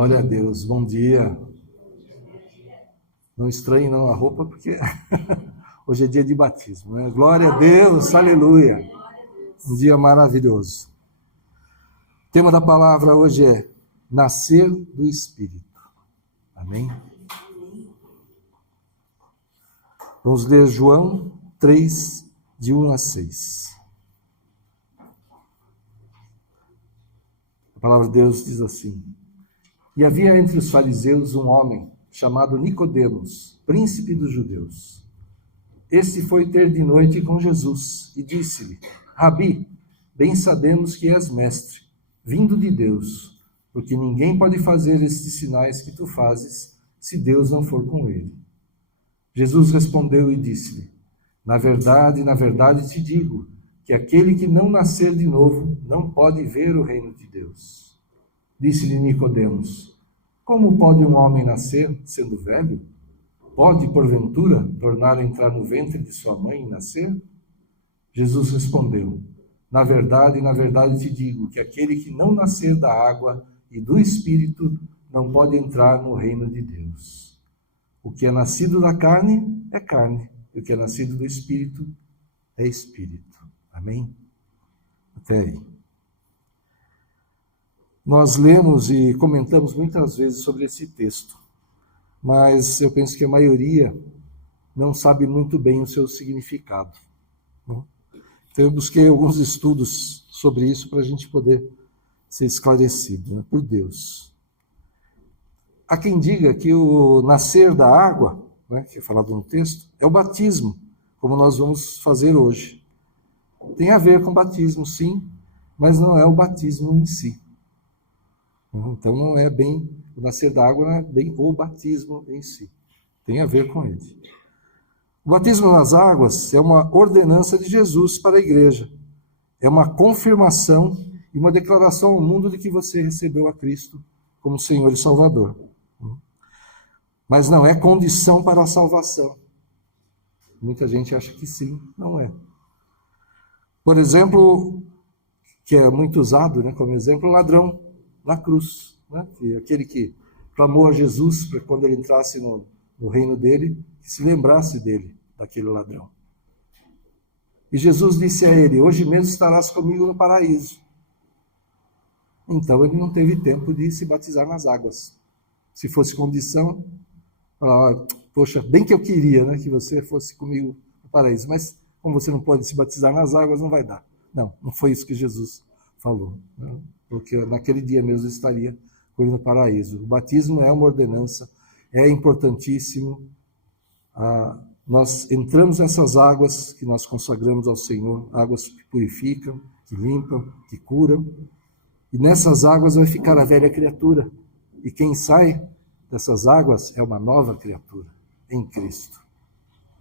Glória a Deus, bom dia. Não estranhe não a roupa, porque hoje é dia de batismo, né? Glória a Deus, aleluia. Um dia maravilhoso. O tema da palavra hoje é nascer do Espírito. Amém? Vamos ler João 3, de 1 a 6. A palavra de Deus diz assim: E havia entre os fariseus um homem chamado Nicodemos, príncipe dos judeus. Este foi ter de noite com Jesus e disse-lhe: Rabi, bem sabemos que és mestre, vindo de Deus, porque ninguém pode fazer estes sinais que tu fazes, se Deus não for com ele. Jesus respondeu e disse-lhe: na verdade te digo, que aquele que não nascer de novo não pode ver o reino de Deus. Disse-lhe Nicodemos: como pode um homem nascer sendo velho? Pode, porventura, tornar a entrar no ventre de sua mãe e nascer? Jesus respondeu: na verdade te digo, que aquele que não nascer da água e do Espírito não pode entrar no reino de Deus. O que é nascido da carne é carne, e o que é nascido do Espírito é Espírito. Amém? Até aí. Nós lemos e comentamos muitas vezes sobre esse texto, mas eu penso que a maioria não sabe muito bem o seu significado. Então eu busquei alguns estudos sobre isso para a gente poder ser esclarecido, né, por Deus. Há quem diga que o nascer da água, né, que é falado no texto, é o batismo, como nós vamos fazer hoje. Tem a ver com batismo, sim, mas não é o batismo em si. Então não é bem, o nascer da água não é bem o batismo em si. Tem a ver com ele. O batismo nas águas é uma ordenança de Jesus para a igreja. É uma confirmação e uma declaração ao mundo de que você recebeu a Cristo como Senhor e Salvador. Mas não é condição para a salvação. Muita gente acha que sim, não é. Por exemplo, que é muito usado, né, como exemplo, o ladrão na cruz, né? E aquele que clamou a Jesus para quando ele entrasse no reino dele, que se lembrasse dele, daquele ladrão. E Jesus disse a ele: hoje mesmo estarás comigo no paraíso. Então ele não teve tempo de se batizar nas águas. Se fosse condição, poxa, bem que eu queria, né, que você fosse comigo no paraíso, mas como você não pode se batizar nas águas, não vai dar. Não foi isso que Jesus falou, né? Porque naquele dia mesmo estaria com ele no paraíso. O batismo é uma ordenança, é importantíssimo. Nós entramos nessas águas que nós consagramos ao Senhor, águas que purificam, que limpam, que curam, e nessas águas vai ficar a velha criatura, e quem sai dessas águas é uma nova criatura em Cristo.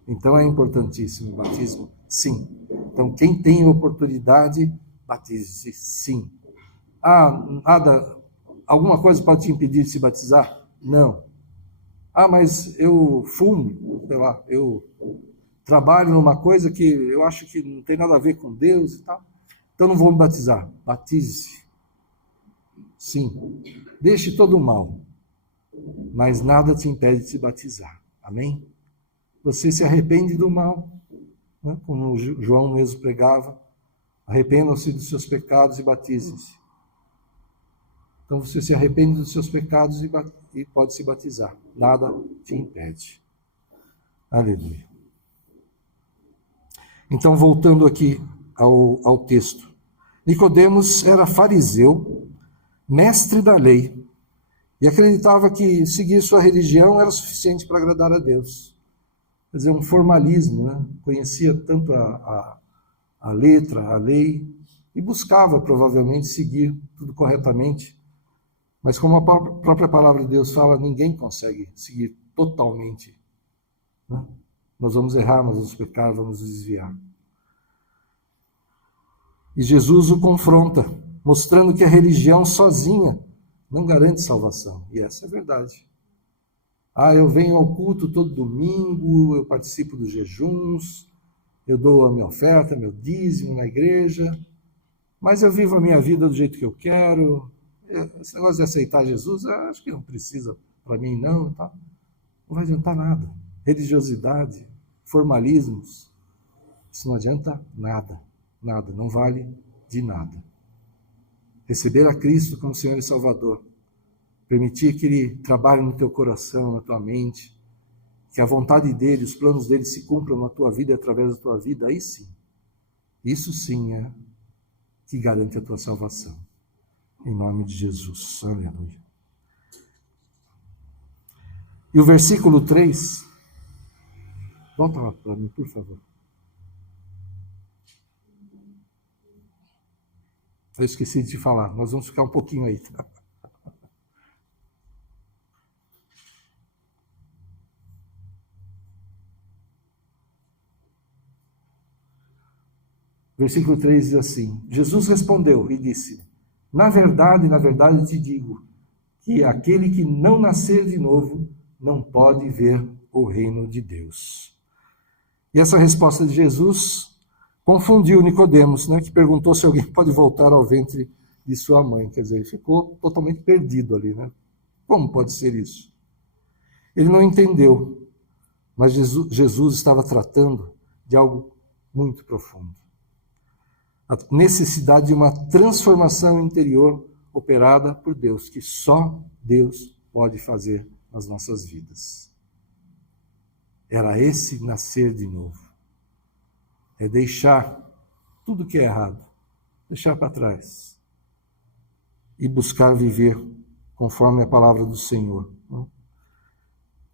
Então é importantíssimo o batismo, sim. Então quem tem oportunidade, batize-se, sim. Alguma coisa pode te impedir de se batizar? Não. Mas eu fumo, sei lá, eu trabalho numa coisa que eu acho que não tem nada a ver com Deus e tal, então não vou me batizar. Batize-se. Sim. Deixe todo o mal, mas nada te impede de se batizar. Amém? Você se arrepende do mal, né? Como João mesmo pregava: arrependam-se dos seus pecados e batizem-se. Então você se arrepende dos seus pecados e pode se batizar. Nada te impede. Aleluia. Então, voltando aqui ao texto. Nicodemos era fariseu, mestre da lei, e acreditava que seguir sua religião era suficiente para agradar a Deus. Quer dizer, um formalismo, né? Conhecia tanto a letra, a lei, e buscava provavelmente seguir tudo corretamente. Mas como a própria palavra de Deus fala, ninguém consegue seguir totalmente, né? Nós vamos errar, nós vamos pecar, vamos desviar. E Jesus o confronta, mostrando que a religião sozinha não garante salvação. E essa é a verdade. Eu venho ao culto todo domingo, eu participo dos jejuns, eu dou a minha oferta, meu dízimo na igreja, mas eu vivo a minha vida do jeito que eu quero. esse negócio de aceitar Jesus, eu acho que não precisa para mim não, tá? Não vai adiantar nada. Religiosidade, formalismos, isso não adianta nada, nada, não vale de nada. Receber a Cristo como Senhor e Salvador, permitir que Ele trabalhe no teu coração, na tua mente, que a vontade dEle, os planos dEle se cumpram na tua vida e através da tua vida, aí sim, isso sim é que garante a tua salvação. Em nome de Jesus, aleluia. E o versículo 3, volta lá para mim, por favor. Eu esqueci de te falar, nós vamos ficar um pouquinho aí, tá? Versículo 3 diz assim: Jesus respondeu e disse: na verdade te digo, que aquele que não nascer de novo não pode ver o reino de Deus. E essa resposta de Jesus confundiu Nicodemos, né, que perguntou se alguém pode voltar ao ventre de sua mãe. Quer dizer, ele ficou totalmente perdido ali, né? Como pode ser isso? Ele não entendeu, mas Jesus estava tratando de algo muito profundo. A necessidade de uma transformação interior operada por Deus, que só Deus pode fazer nas nossas vidas. Era esse nascer de novo. É deixar tudo que é errado, deixar para trás e buscar viver conforme a palavra do Senhor. Né?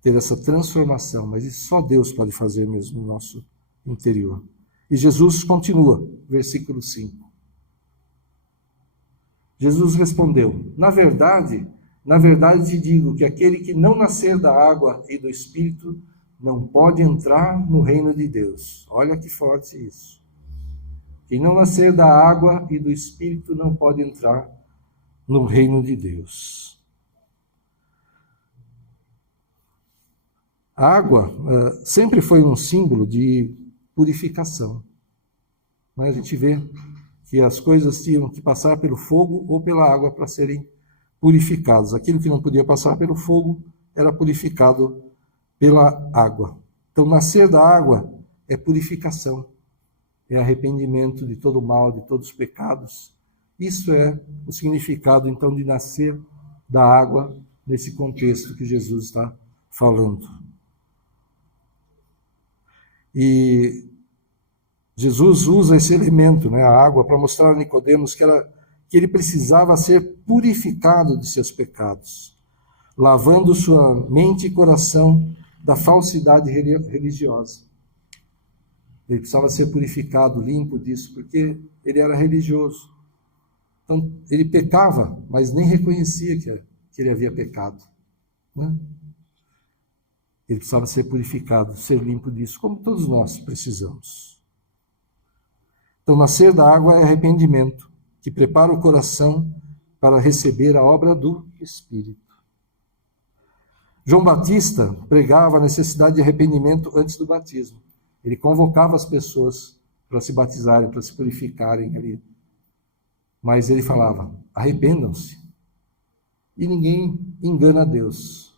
Ter essa transformação, mas isso só Deus pode fazer mesmo no nosso interior. E Jesus continua, versículo 5. Jesus respondeu: na verdade te digo que aquele que não nascer da água e do Espírito não pode entrar no reino de Deus. Olha que forte isso. Quem não nascer da água e do Espírito não pode entrar no reino de Deus. A água sempre foi um símbolo de purificação. Mas a gente vê que as coisas tinham que passar pelo fogo ou pela água para serem purificadas. Aquilo que não podia passar pelo fogo era purificado pela água. Então, nascer da água é purificação, é arrependimento de todo o mal, de todos os pecados. Isso é o significado, então, de nascer da água nesse contexto que Jesus está falando. E Jesus usa esse elemento, né, a água, para mostrar a Nicodemos que ele precisava ser purificado de seus pecados, lavando sua mente e coração da falsidade religiosa. Ele precisava ser purificado, limpo disso, porque ele era religioso. Então, ele pecava, mas nem reconhecia que ele havia pecado. Né? Ele precisava ser purificado, ser limpo disso, como todos nós precisamos. Então, nascer da água é arrependimento, que prepara o coração para receber a obra do Espírito. João Batista pregava a necessidade de arrependimento antes do batismo. Ele convocava as pessoas para se batizarem, para se purificarem ali. Mas ele falava: arrependam-se. E ninguém engana a Deus.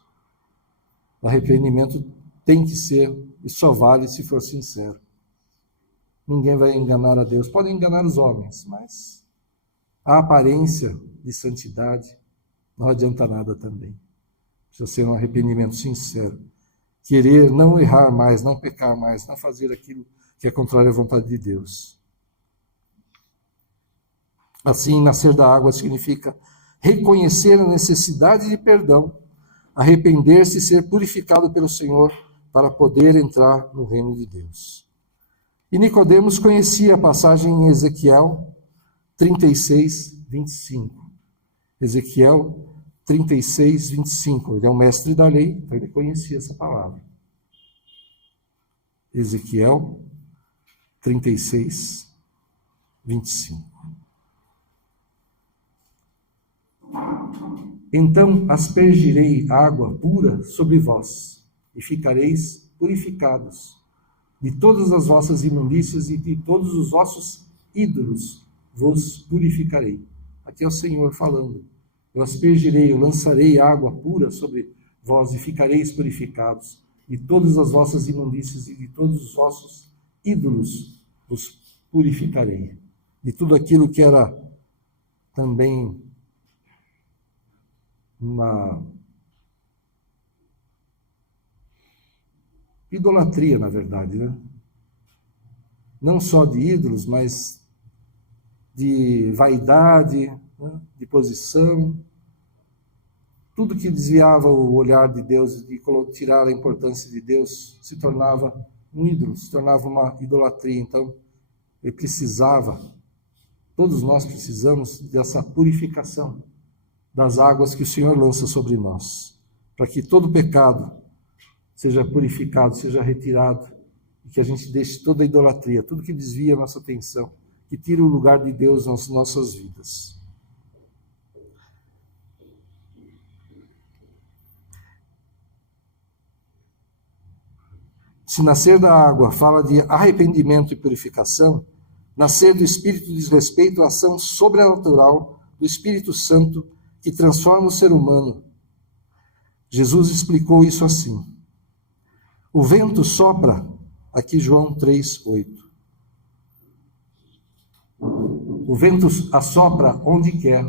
O arrependimento tem que ser, e só vale se for sincero. Ninguém vai enganar a Deus. Podem enganar os homens, mas a aparência de santidade não adianta nada também. Precisa ser um arrependimento sincero. Querer não errar mais, não pecar mais, não fazer aquilo que é contrário à vontade de Deus. Assim, nascer da água significa reconhecer a necessidade de perdão, arrepender-se e ser purificado pelo Senhor para poder entrar no reino de Deus. E Nicodemos conhecia a passagem em Ezequiel 36, 25. Ezequiel 36, 25. Ele é um mestre da lei, então ele conhecia essa palavra. Ezequiel 36, 25. Então aspergirei água pura sobre vós, e ficareis purificados. De todas as vossas imundícias e de todos os vossos ídolos vos purificarei. Aqui é o Senhor falando. Eu aspergirei, eu lançarei água pura sobre vós e ficareis purificados. De todas as vossas imundícias e de todos os vossos ídolos vos purificarei. De tudo aquilo que era também uma idolatria, na verdade, né? Não só de ídolos, mas de vaidade, né? De posição, tudo que desviava o olhar de Deus e tirar a importância de Deus se tornava um ídolo, se tornava uma idolatria. Então, ele precisava, todos nós precisamos dessa purificação das águas que o Senhor lança sobre nós, para que todo pecado seja purificado, seja retirado, e que a gente deixe toda a idolatria, tudo que desvia a nossa atenção, que tira o lugar de Deus nas nossas vidas. Se nascer da água fala de arrependimento e purificação, nascer do Espírito diz respeito à ação sobrenatural do Espírito Santo que transforma o ser humano. Jesus explicou isso assim. O vento sopra, aqui João 3:8. O vento assopra onde quer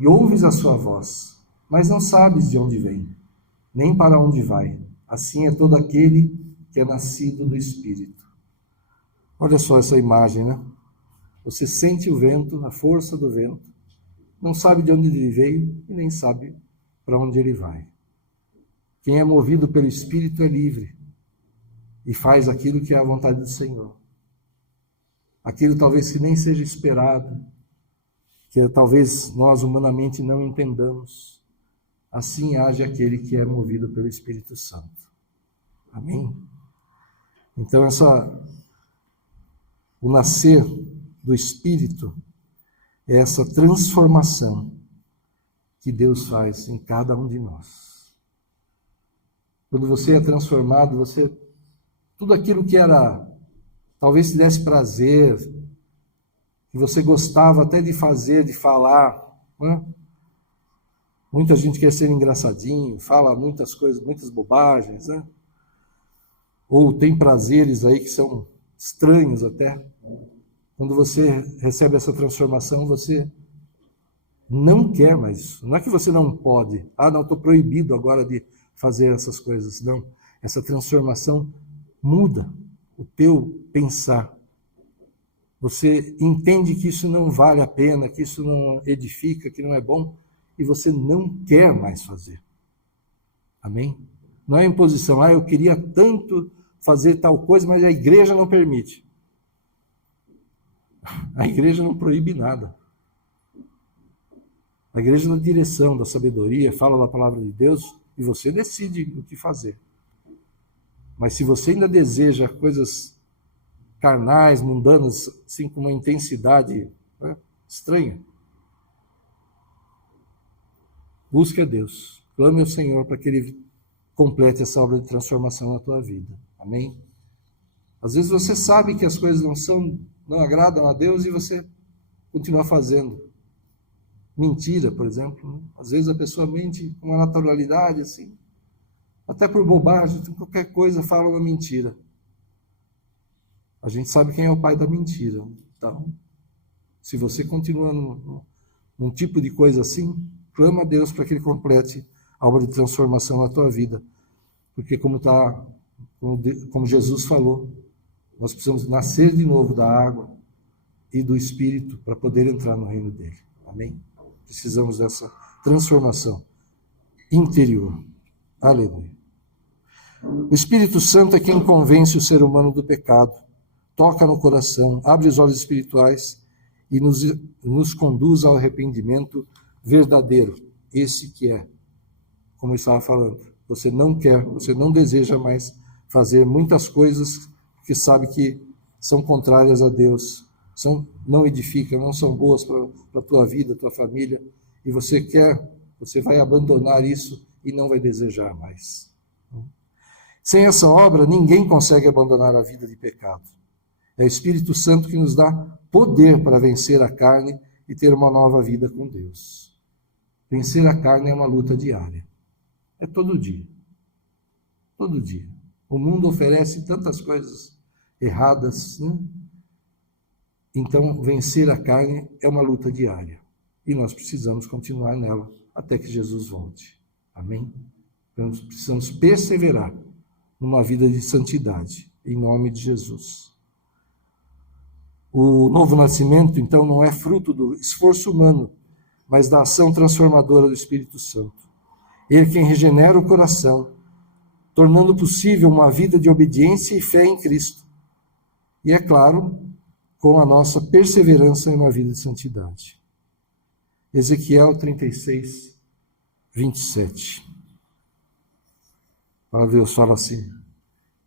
e ouves a sua voz, mas não sabes de onde vem, nem para onde vai. Assim é todo aquele que é nascido do Espírito. Olha só essa imagem, né? Você sente o vento, a força do vento, não sabe de onde ele veio e nem sabe para onde ele vai. Quem é movido pelo Espírito é livre e faz aquilo que é a vontade do Senhor. Aquilo talvez que nem seja esperado, que talvez nós humanamente não entendamos. Assim age aquele que é movido pelo Espírito Santo. Amém? Então, o nascer do Espírito é essa transformação que Deus faz em cada um de nós. Quando você é transformado, tudo aquilo que era, talvez te desse prazer, que você gostava até de fazer, de falar, né? Muita gente quer ser engraçadinho, fala muitas coisas, muitas bobagens, né? Ou tem prazeres aí que são estranhos até. Quando você recebe essa transformação, você não quer mais isso. Não é que você não pode. Não, estou proibido agora de fazer essas coisas. Não. Essa transformação muda o teu pensar. Você entende que isso não vale a pena, que isso não edifica, que não é bom, e você não quer mais fazer. Amém? Não é imposição. Eu queria tanto fazer tal coisa, mas a igreja não permite. A igreja não proíbe nada. A igreja na direção da sabedoria, fala da palavra de Deus, e você decide o que fazer. Mas se você ainda deseja coisas carnais, mundanas, assim com uma intensidade estranha, busque a Deus. Clame ao Senhor para que Ele complete essa obra de transformação na tua vida. Amém? Às vezes você sabe que as coisas não agradam a Deus e você continua fazendo. Mentira, por exemplo. Às vezes a pessoa mente com uma naturalidade assim. Até por bobagem, qualquer coisa fala uma mentira. A gente sabe quem é o pai da mentira. Então, se você continua num tipo de coisa assim, clama a Deus para que Ele complete a obra de transformação na tua vida. Porque como Jesus falou, nós precisamos nascer de novo da água e do Espírito para poder entrar no reino dele. Amém? Precisamos dessa transformação interior. Aleluia. O Espírito Santo é quem convence o ser humano do pecado, toca no coração, abre os olhos espirituais e nos conduz ao arrependimento verdadeiro. Esse que é, como eu estava falando, você não quer, você não deseja mais fazer muitas coisas que sabe que são contrárias a Deus, não edificam, não são boas para a tua vida, tua família, e você vai abandonar isso e não vai desejar mais. Sem essa obra, ninguém consegue abandonar a vida de pecado. É o Espírito Santo que nos dá poder para vencer a carne e ter uma nova vida com Deus. Vencer a carne é uma luta diária. É todo dia. Todo dia. O mundo oferece tantas coisas erradas, né? Então, vencer a carne é uma luta diária. E nós precisamos continuar nela até que Jesus volte. Amém? Nós precisamos perseverar numa vida de santidade, em nome de Jesus. O novo nascimento, então, não é fruto do esforço humano, mas da ação transformadora do Espírito Santo. Ele quem regenera o coração, tornando possível uma vida de obediência e fé em Cristo. E, é claro, com a nossa perseverança em uma vida de santidade. Ezequiel 36, 27. Deus fala assim: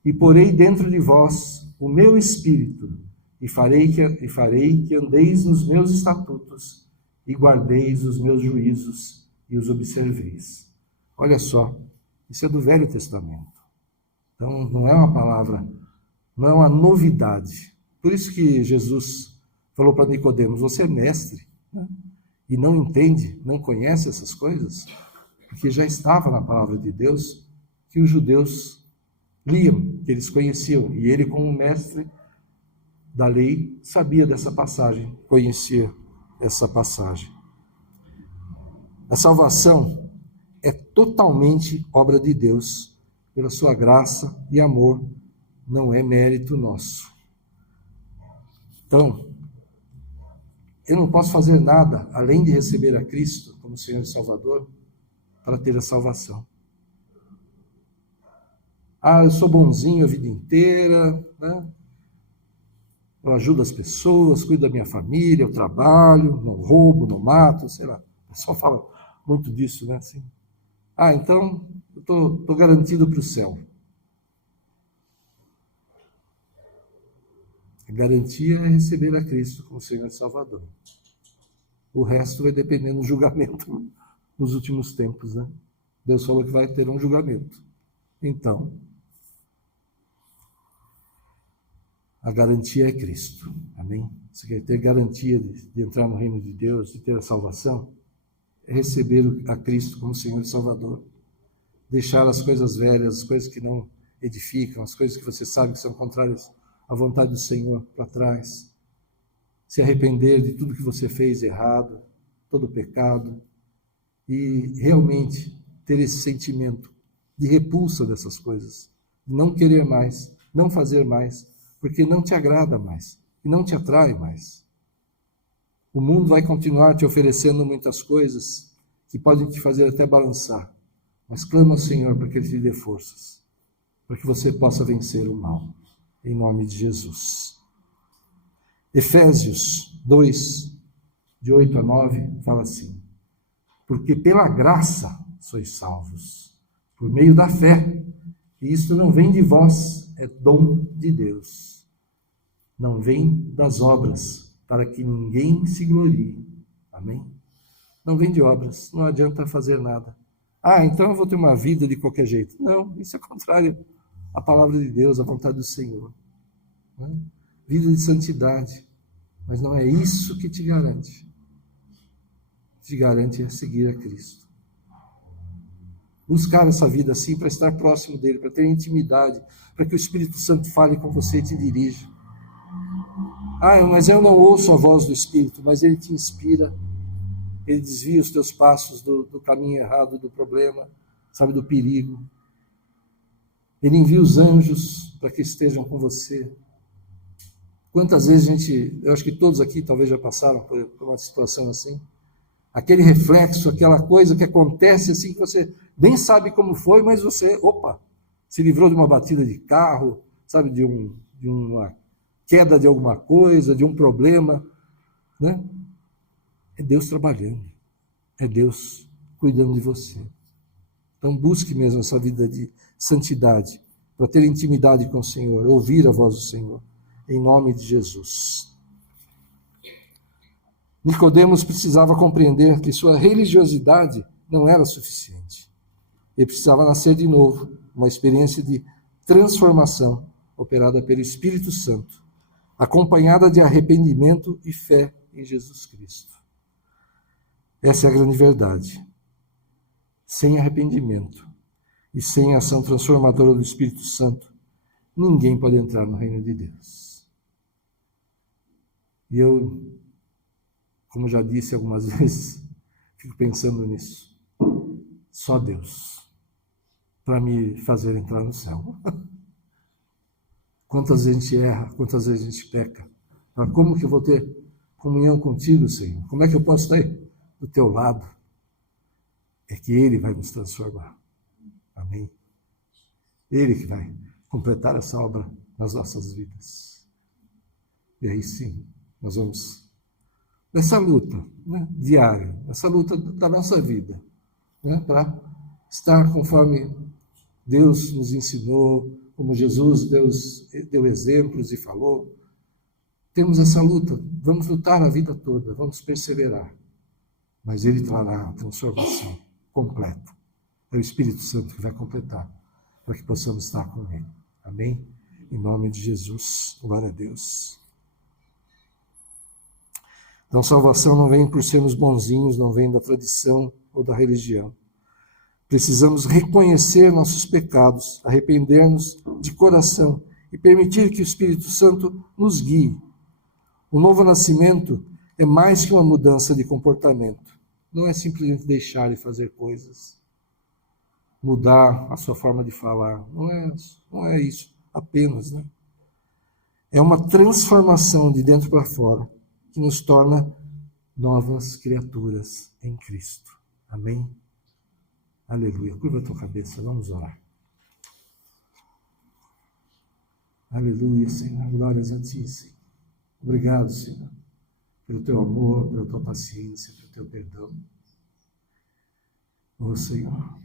e porei dentro de vós o meu espírito, e farei que andeis nos meus estatutos, e guardeis os meus juízos, e os observeis. Olha só, isso é do Velho Testamento. Então, não é uma palavra, não é uma novidade. Por isso que Jesus falou para Nicodemos: você é mestre, né? E não entende, não conhece essas coisas? Porque já estava na palavra de Deus que os judeus liam, que eles conheciam. E ele, como mestre da lei, sabia dessa passagem, conhecia essa passagem. A salvação é totalmente obra de Deus, pela sua graça e amor, não é mérito nosso. Então, eu não posso fazer nada além de receber a Cristo como Senhor e Salvador para ter a salvação. Eu sou bonzinho a vida inteira, né? Eu ajudo as pessoas, cuido da minha família, eu trabalho, não roubo, não mato, sei lá. O pessoal fala muito disso, né? Assim, então eu estou garantido para o céu. A garantia é receber a Cristo como Senhor e Salvador. O resto vai depender do julgamento nos últimos tempos, né? Deus falou que vai ter um julgamento. Então, a garantia é Cristo. Amém? Você quer ter garantia de entrar no reino de Deus, de ter a salvação? É receber a Cristo como Senhor e Salvador. Deixar as coisas velhas, as coisas que não edificam, as coisas que você sabe que são contrárias à vontade do Senhor para trás. Se arrepender de tudo que você fez errado, todo pecado, e realmente ter esse sentimento de repulsa dessas coisas, de não querer mais, não fazer mais, porque não te agrada mais e não te atrai mais. O mundo vai continuar te oferecendo muitas coisas que podem te fazer até balançar, mas clama ao Senhor para que Ele te dê forças, para que você possa vencer o mal, em nome de Jesus. Efésios 2, de 8 a 9, fala assim: porque pela graça sois salvos, por meio da fé, e isto não vem de vós, é dom de Deus. Não vem das obras, para que ninguém se glorie. Amém? Não vem de obras, não adianta fazer nada. Então eu vou ter uma vida de qualquer jeito. Não, isso é contrário à palavra de Deus, à vontade do Senhor. Né? Vida de santidade. Mas não é isso que te garante. O que te garante é seguir a Cristo. Buscar essa vida assim para estar próximo dele, para ter intimidade, para que o Espírito Santo fale com você e te dirija. Mas eu não ouço a voz do Espírito, mas ele te inspira, ele desvia os teus passos do caminho errado, do problema, sabe, do perigo. Ele envia os anjos para que estejam com você. Quantas vezes eu acho que todos aqui talvez já passaram por uma situação assim, aquele reflexo, aquela coisa que acontece assim, que você nem sabe como foi, mas você, se livrou de uma batida de carro, sabe, de uma queda de alguma coisa, de um problema, né? É Deus trabalhando, é Deus cuidando de você. Então busque mesmo essa vida de santidade, para ter intimidade com o Senhor, ouvir a voz do Senhor, em nome de Jesus. Nicodemos precisava compreender que sua religiosidade não era suficiente. Ele precisava nascer de novo, uma experiência de transformação operada pelo Espírito Santo, acompanhada de arrependimento e fé em Jesus Cristo. Essa é a grande verdade. sem arrependimento e sem a ação transformadora do Espírito Santo, ninguém pode entrar no reino de Deus. E eu, como já disse algumas vezes, fico pensando nisso. Só Deus para me fazer entrar no céu. Quantas vezes a gente erra, quantas vezes a gente peca. Mas como que eu vou ter comunhão contigo, Senhor? Como é que eu posso estar aí do teu lado? É que Ele vai nos transformar. Amém? Ele que vai completar essa obra nas nossas vidas. E aí sim, nós vamos nessa luta, né, diária, nessa luta da nossa vida, né, para estar conforme Deus nos ensinou, como Jesus deu exemplos e falou. Temos essa luta, vamos lutar a vida toda, vamos perseverar, mas Ele trará a transformação completa. É o Espírito Santo que vai completar, para que possamos estar com Ele. Amém? Em nome de Jesus, glória a Deus. Então, salvação não vem por sermos bonzinhos, não vem da tradição ou da religião. Precisamos reconhecer nossos pecados, arrepender-nos de coração e permitir que o Espírito Santo nos guie. O novo nascimento é mais que uma mudança de comportamento. Não é simplesmente deixar de fazer coisas, mudar a sua forma de falar. Não é isso apenas, né? É uma transformação de dentro para fora que nos torna novas criaturas em Cristo. Amém? Aleluia. Curva a tua cabeça, vamos orar. Aleluia, Senhor. Glórias a Ti, Senhor. Obrigado, Senhor, pelo Teu amor, pela Tua paciência, pelo Teu perdão. Oh, Senhor,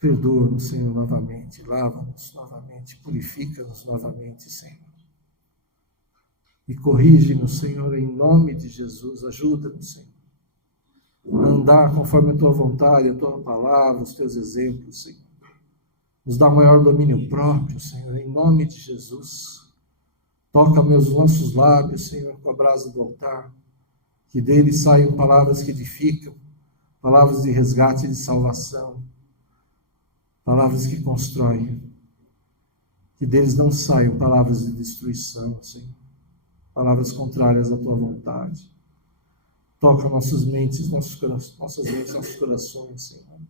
perdoa-nos, Senhor, novamente, lava-nos novamente, purifica-nos novamente, Senhor. E corrige-nos, Senhor, em nome de Jesus. Ajuda-nos, Senhor, a andar conforme a Tua vontade, a Tua palavra, os Teus exemplos, Senhor. Nos dá maior domínio próprio, Senhor, em nome de Jesus. Toca meus nossos lábios, Senhor, com a brasa do altar, que deles saiam palavras que edificam, palavras de resgate e de salvação, palavras que constroem, que deles não saiam palavras de destruição, Senhor, palavras contrárias à Tua vontade. Toca nossas mentes, nossos corações, Senhor.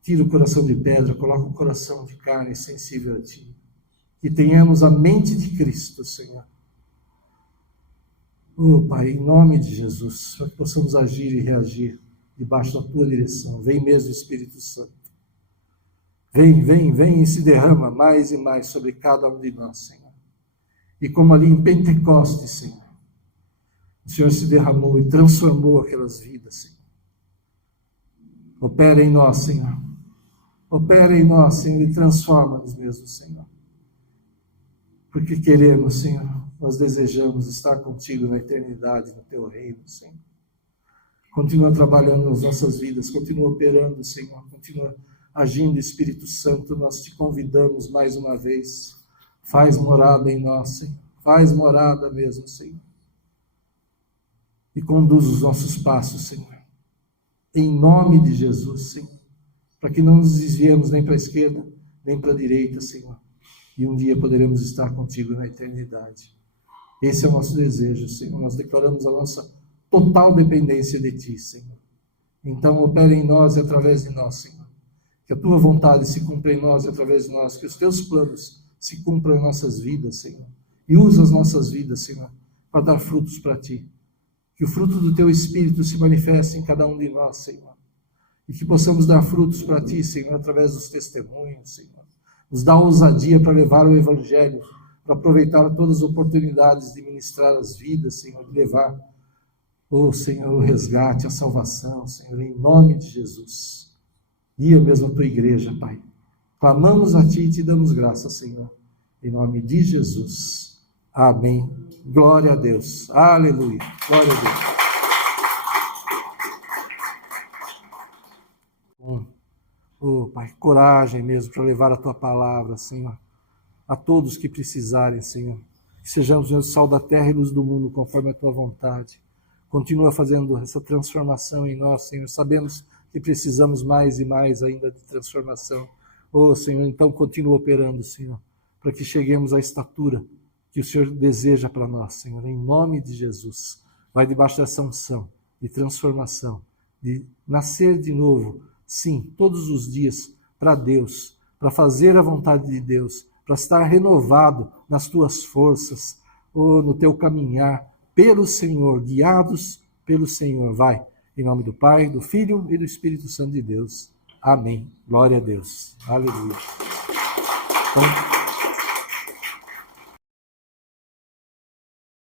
Tira o coração de pedra, coloca um coração de carne sensível a Ti. Que tenhamos a mente de Cristo, Senhor. Oh, Pai, em nome de Jesus, para que possamos agir e reagir debaixo da Tua direção. Vem mesmo, Espírito Santo. Vem e se derrama mais e mais sobre cada um de nós, Senhor. E como ali em Pentecostes, Senhor, o Senhor se derramou e transformou aquelas vidas, Senhor. Opera em nós, Senhor. Opera em nós, Senhor, e transforma-nos mesmo, Senhor. Porque queremos, Senhor, nós desejamos estar contigo na eternidade, no Teu reino, Senhor. Continua trabalhando nas nossas vidas, continua operando, Senhor, continua agindo, Espírito Santo, nós Te convidamos mais uma vez. Faz morada em nós, Senhor. Faz morada mesmo, Senhor. E conduz os nossos passos, Senhor. Em nome de Jesus, Senhor. Para que não nos desviemos nem para a esquerda, nem para a direita, Senhor. E um dia poderemos estar contigo na eternidade. Esse é o nosso desejo, Senhor. Nós declaramos a nossa total dependência de Ti, Senhor. Então, opera em nós e através de nós, Senhor. Que a Tua vontade se cumpra em nós e através de nós. Que os Teus planos se cumpram em nossas vidas, Senhor. E usa as nossas vidas, Senhor, para dar frutos para Ti. Que o fruto do Teu Espírito se manifeste em cada um de nós, Senhor. E que possamos dar frutos para Ti, Senhor, através dos testemunhos, Senhor. Nos dá ousadia para levar o Evangelho, para aproveitar todas as oportunidades de ministrar as vidas, Senhor, de levar, Senhor, o resgate, a salvação, Senhor, em nome de Jesus. Guia mesmo a Tua igreja, Pai. Clamamos a Ti e Te damos graças, Senhor, em nome de Jesus. Amém. Glória a Deus. Aleluia. Glória a Deus. Pai, coragem mesmo para levar a Tua palavra, Senhor, a todos que precisarem, Senhor. Que sejamos o sal da terra e luz do mundo, conforme a Tua vontade. Continua fazendo essa transformação em nós, Senhor. Sabemos que precisamos mais e mais ainda de transformação. Oh, Senhor, então continua operando, Senhor, para que cheguemos à estatura que o Senhor deseja para nós, Senhor, em nome de Jesus. Vai debaixo dessa unção de transformação, de nascer de novo, sim, todos os dias, para Deus, para fazer a vontade de Deus, para estar renovado nas tuas forças, ou no teu caminhar, pelo Senhor, guiados pelo Senhor. Vai, em nome do Pai, do Filho e do Espírito Santo de Deus. Amém. Glória a Deus. Aleluia. Então,